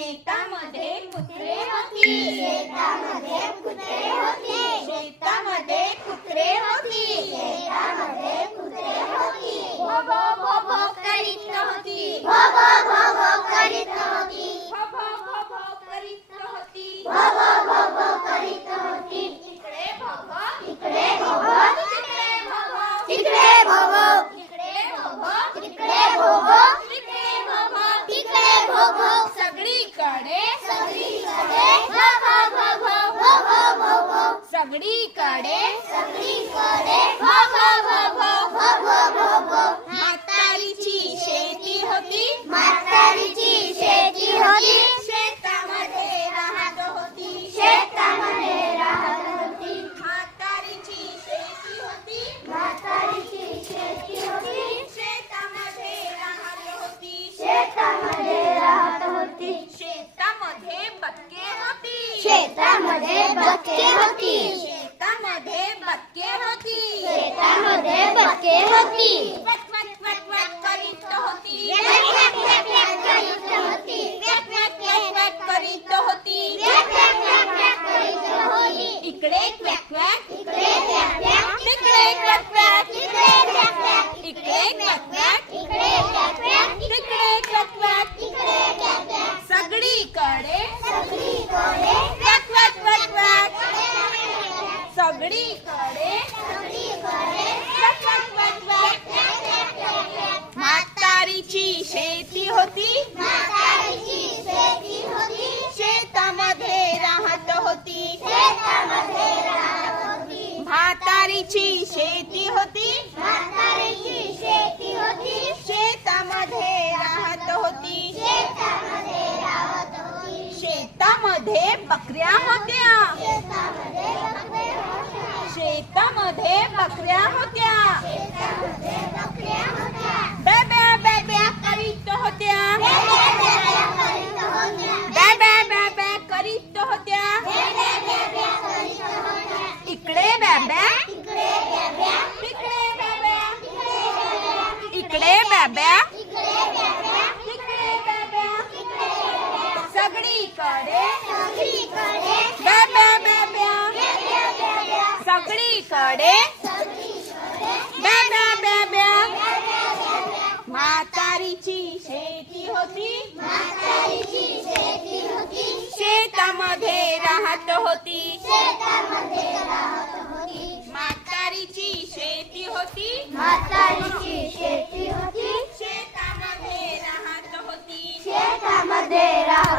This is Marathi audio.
शेतामध्ये कुत्रे होती. शेतामध्ये कुत्रे होती. शेतामध्ये कुत्रे होती. शेतामध्ये कुत्रे होती. भो भो भो भो करीत होती. भो भो भो भो करीत होती. भो भो भो भो करीत होती. भो भो भो भो करीत होती. इकडे भो भो, इकडे भो भो, तिकडे भो भो, तिकडे भो भो, इकडे भो भो, तिकडे भो भो, तिकडे भो भो, तिकडे भो भो. सगळीकडे सगळीकडे भो भो भो भो, भो भो भो भो. सगळीकडे सगळीकडे भो भो भो भो, भो भो भो भो. म्हातारीची शेती होती. म्हातारीची शेती होती. शेतामध्ये राहत होती. शेतामध्ये राहत होती. म्हातारीची शेती होती. म्हातारीची शेती होती. शेतामध्ये राहत होती. शेतामध्ये राहत होती. शेतामध्ये बदके होती. शेतामध्ये बदके होती. शेतामध्ये बदके होती. शेतामध्ये बदके होती. वक वक वक वक करीत होती. व्याक व्याक व्याक व्याक करीत होती. वक वक वक वक करीत होती. व्याक व्याक व्याक व्याक करीत होती. इकडे क्वॅक क्वॅक, इकडे व्याक व्याक, तिकडे क्वॅक क्वॅक, इकडे व्याक व्याक, इकडे क्वॅक क्वॅक, इकडे व्याक व्याक, तिकडे क्वॅक क्वॅक. इकडे व्याक व्याक. सगळीकडे सगळीकडे क्वॅक क्वॅक क्वॅक क्वॅक. सगळीकडे सगळीकडे सगळीकडे क्वॅक क्वॅक क्वॅक क्वॅक. म्हातारीची शेती होती. म्हातारीची शेती होती. शेतामध्ये राहत होती. शेतामध्ये राहत होती. म्हातारीची शेती होती. म्हातारीची शेती होती. शेतामध्ये राहत होती. शेतामध्ये राहत होती. शेतामध्ये बकऱ्या होत्या. शेतामध्ये बकऱ्या होत्या. शेतामध्ये बकऱ्या होत्या. शेतामध्ये बकऱ्या होत्या. बेब्या बेब्या करीत होत्या. बेब्या बेब्या करीत होत्या. बेब्या बेब्या करीत होत्या. बेब्या बेब्या करीत होत्या. इकडे बेब्या, इकडे बेब्या, तिकडे बेब्या, इकडे बेब्या, इकडे बेब्या, इकडे बेब्या, तिकडे बेब्या. इकडे बेब्या. सगळीकडे सगळीकडे बेब्या बेब्या. बेब्या बेब्या. सगळीकडे सगळीकडे बेब्या बेब्या. बेब्या बेब्या. म्हातारीची शेती होती. म्हातारीची शेती होती. शेतामध्ये राहत होती. शेतामध्ये राहत होती. म्हातारीची शेती होती. म्हातारीची शेती होती. शेतामध्ये राहत होती. शेतामध्ये राहत